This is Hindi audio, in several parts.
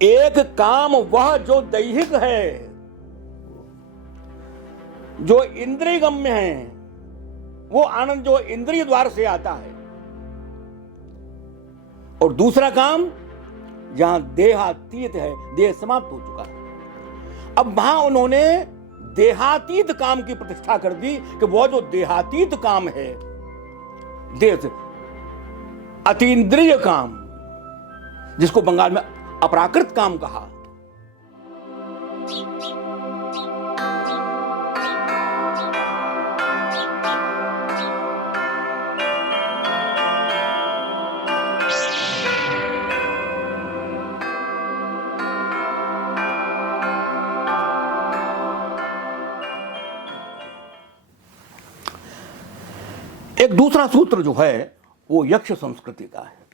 एक काम वह जो दैहिक है, जो इंद्रिय गम्य है, वो आनंद जो इंद्रिय द्वार से आता है, और दूसरा काम जहां देहातीत है, देह समाप्त हो चुका है। अब वहां उन्होंने देहातीत काम की प्रतिष्ठा कर दी कि वह जो देहातीत काम है, देह से अतीन्द्रिय काम, जिसको बंगाल में अपराकृत काम कहा, एक दूसरा सूत्र जो है वो यक्ष संस्कृति का है।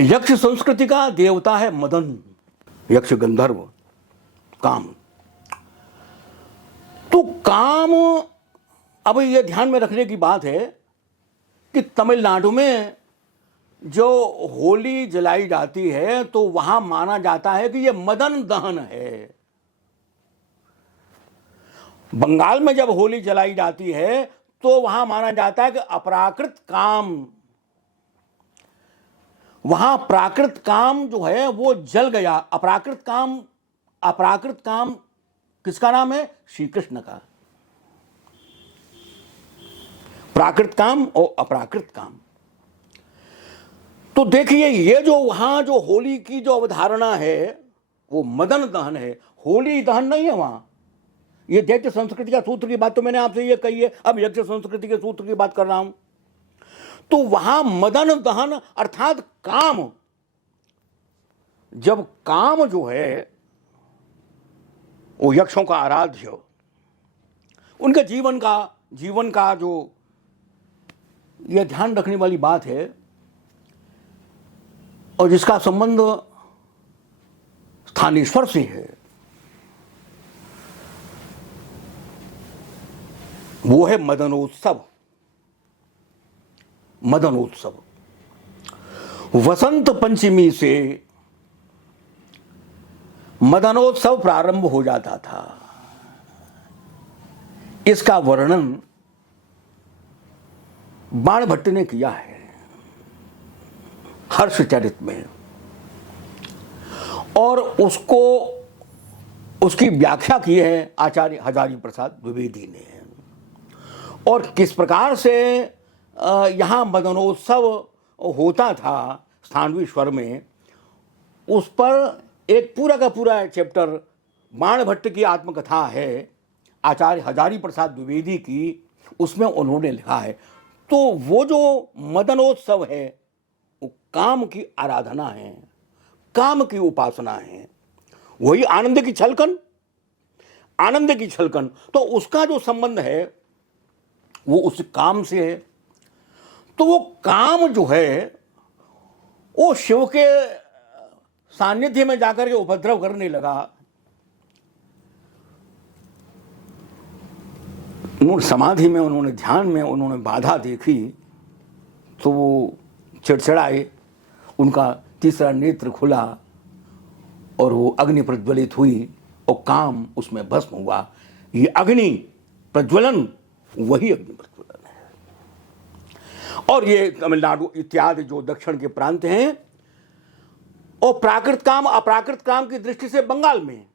यक्ष संस्कृति का देवता है मदन, यक्ष गंधर्व, काम। तो काम, अब यह ध्यान में रखने की बात है कि तमिलनाडु में जो होली जलाई जाती है तो वहां माना जाता है कि यह मदन दहन है। बंगाल में जब होली जलाई जाती है तो वहां माना जाता है कि अपराकृत काम, वहां प्राकृत काम जो है वो जल गया। अपराकृत काम किसका नाम है? श्री कृष्ण का। प्राकृत काम और अपराकृत काम। तो देखिए, ये जो वहां जो होली की जो अवधारणा है वो मदन दहन है, होली दहन नहीं है वहां। ये दैत्य संस्कृति का सूत्र की बात तो मैंने आपसे ये कही है, अब यज्ञ संस्कृति के सूत्र की बात कर रहा हूं। तो वहां मदन दहन अर्थात काम, जब काम जो है वो यक्षों का आराध्य, उनके जीवन का जो यह ध्यान रखने वाली बात है और जिसका संबंध स्थानेश्वर से है, वो है मदनोत्सव। मदनोत्सव वसंत पंचमी से मदनोत्सव प्रारंभ हो जाता था। इसका वर्णन बाणभट्ट ने किया है हर्षचरित में, और उसकी व्याख्या की है आचार्य हजारी प्रसाद द्विवेदी ने। और किस प्रकार से यहाँ मदनोत्सव होता था स्थानवी स्वर में, उस पर एक पूरा का पूरा चैप्टर बाणभट्ट की आत्मकथा है आचार्य हजारी प्रसाद द्विवेदी की, उसमें उन्होंने लिखा है। तो वो जो मदनोत्सव है वो काम की आराधना है, काम की उपासना है, वही आनंद की छलकन। तो उसका जो संबंध है वो उस काम से है। तो वो काम जो है वो शिव के सानिध्य में जाकर के उपद्रव करने लगा। समाधि में उन्होंने, ध्यान में उन्होंने बाधा देखी तो वो चिड़चिड़ाए, उनका तीसरा नेत्र खुला और वो अग्नि प्रज्वलित हुई और काम उसमें भस्म हुआ। ये अग्नि प्रज्वलन वही अग्नि प्रज्वलन है। और ये तमिलनाडु इत्यादि जो दक्षिण के प्रांत हैं, और प्राकृत काम अपराकृत काम की दृष्टि से बंगाल में,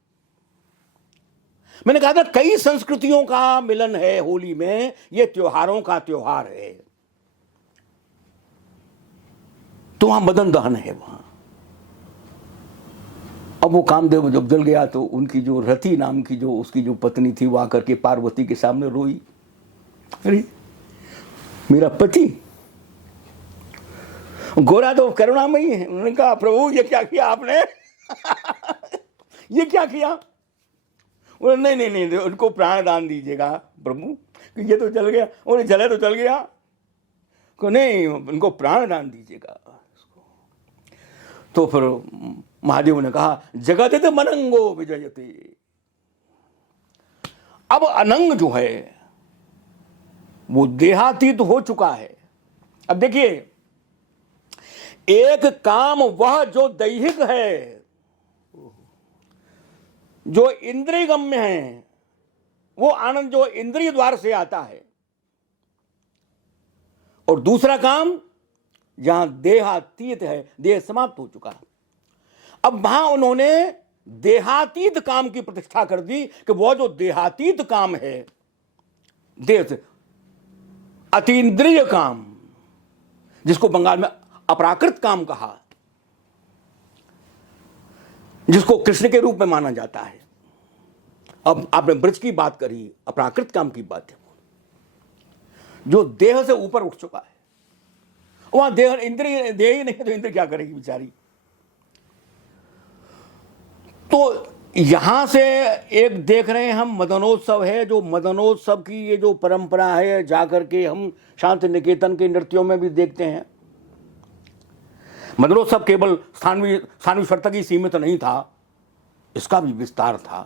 मैंने कहा था कई संस्कृतियों का मिलन है होली में, ये त्योहारों का त्योहार है। तो वहां मदन दहन है वहां। अब वो कामदेव जब जल गया तो उनकी जो रति नाम की जो उसकी जो पत्नी थी वो आकर के पार्वती के सामने रोई, अरे मेरा पति गोरा तो करुणामयी है। उन्होंने कहा प्रभु ये क्या किया आपने ये क्या किया? उन्होंने नहीं, उनको प्राण दान दीजिएगा प्रभु, ये तो जल गया। उन्हें जले तो जल गया, को नहीं, उनको प्राण दान दीजिएगा। तो फिर महादेव ने कहा जगत मनंगो विजयते। अब अनंग जो है वो देहातीत हो चुका है। अब देखिए, एक काम वह जो दैहिक है, जो इंद्रिय गम्य है, वो आनंद जो इंद्रिय द्वार से आता है, और दूसरा काम जहां देहातीत है, देह समाप्त हो चुका। अब वहां उन्होंने देहातीत काम की प्रतिष्ठा कर दी कि वह जो देहातीत काम है, देह से अतीन्द्रिय काम, जिसको बंगाल में अपराकृत काम कहा, जिसको कृष्ण के रूप में माना जाता है। अब आपने ब्रज की बात करी, अपराकृत काम की बात है, जो देह से ऊपर उठ चुका है। वहां देह इंद्रिय, देह ही नहीं है तो इंद्रिय क्या करेगी बेचारी। तो यहां से एक देख रहे हैं हम मदनोत्सव है, जो मदनोत्सव की ये जो परंपरा है, जाकर के हम शांति निकेतन के नृत्यों में भी देखते हैं। मदनोत्सव केवल स्थानवी स्वर तक ही सीमित नहीं था, इसका भी विस्तार था।